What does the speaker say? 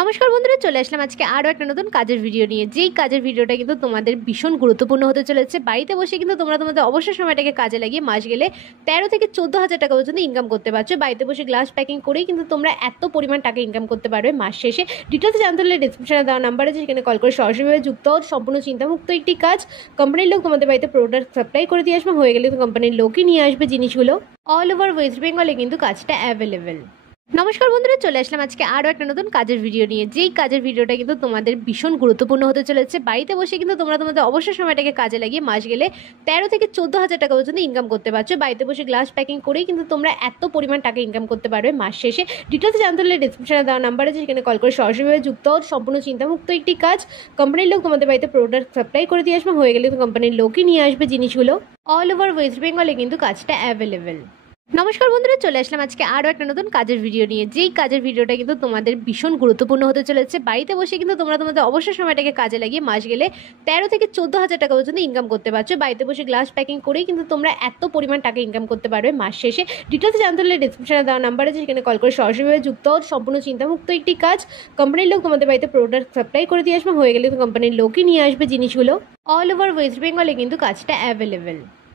নমস্কার বন্ধুরা, চলে আসলাম আজকে আরও একটা নতুন কাজের ভিডিও নিয়ে। যেই কাজের ভিডিওটা কিন্তু তোমাদের ভীষণ গুরুত্বপূর্ণ হতে চলেছে। বাড়িতে বসে কিন্তু তোমরা তোমাদের অবসর সময়টাকে কাজে লাগিয়ে মাস গেলে 13 থেকে 14,000 টাকা পর্যন্ত ইনকাম করতে পারছো। বাড়িতে বসে গ্লাস প্যাকিং করেই কিন্তু তোমরা এত পরিমাণ টাকা ইনকাম করতে পারবে মাস শেষে। ডিটেলস জানতে হলে ডিসক্রিপশনে দেওয়া নাম্বার আছে, সেখানে কল করে সরাসরিভাবে যুক্ত হও। সম্পূর্ণ চিন্তামুক্ত একটি কাজ। কোম্পানির লোক তোমাদের বাড়িতে প্রোডাক্ট সাপ্লাই করে দিয়ে আসবে, হয়ে গেলে তো কোম্পানির লোকই নিয়ে আসবে জিনিসগুলো। অল ওভার ওয়েস্ট বেঙ্গলে কিন্তু কাজটা অ্যাভেলেবেল। নমস্কার বন্ধুরা, চলে আসলাম আজকে আরও একটা নতুন কাজের ভিডিও নিয়ে। যেই কাজের ভিডিওটা কিন্তু তোমাদের ভীষণ গুরুত্বপূর্ণ হতে চলেছে। বাড়িতে বসে কিন্তু তোমরা তোমাদের অবসর সময়টাকে কাজে লাগিয়ে মাস গেলে 13 থেকে 14,000 টাকা পর্যন্ত ইনকাম করতে পারছো। বাড়িতে বসে গ্লাস প্যাকিং করেই কিন্তু তোমরা এত পরিমাণ টাকা ইনকাম করতে পারবে মাস শেষে। ডিটেলস জানতে হলে ডিসক্রিপশনে দেওয়া নাম্বার আছে, সেখানে কল করে সরাসরিভাবে যুক্ত হও। সম্পূর্ণ চিন্তামুক্ত একটি কাজ। কোম্পানির লোক তোমাদের বাড়িতে প্রোডাক্ট সাপ্লাই করে দিয়ে আসবে, হয়ে গেলে তো কোম্পানির লোকই নিয়ে আসবে জিনিসগুলো। অল ওভার ওয়েস্ট বেঙ্গলে কিন্তু কাজটা অ্যাভেলেবেল। নমস্কার বন্ধুরা, চলে আসলাম আজকে আরও একটা নতুন কাজের ভিডিও নিয়ে। যেই কাজের ভিডিওটা কিন্তু তোমাদের ভীষণ গুরুত্বপূর্ণ হতে চলেছে। বাড়িতে বসে কিন্তু তোমরা তোমাদের অবসর সময়টাকে কাজে লাগিয়ে মাস গেলে 13 থেকে 14,000 টাকা পর্যন্ত ইনকাম করতে পারছো। বাড়িতে বসে গ্লাস প্যাকিং করেই কিন্তু তোমরা এত পরিমাণ টাকা ইনকাম করতে পারবে মাস শেষে। ডিটেলস জানতে হলে ডিসক্রিপশনে দেওয়া নাম্বার আছে, সেখানে কল করে সরাসরিভাবে যুক্ত হও। সম্পূর্ণ চিন্তামুক্ত একটি কাজ। কোম্পানির লোক তোমাদের বাড়িতে প্রোডাক্ট সাপ্লাই করে দিয়ে আসবে, হয়ে গেলে তো কোম্পানির লোকই নিয়ে আসবে জিনিসগুলো। অল ওভার ওয়েস্ট বেঙ্গলে কিন্তু কাজটা অ্যাভেলেবেল।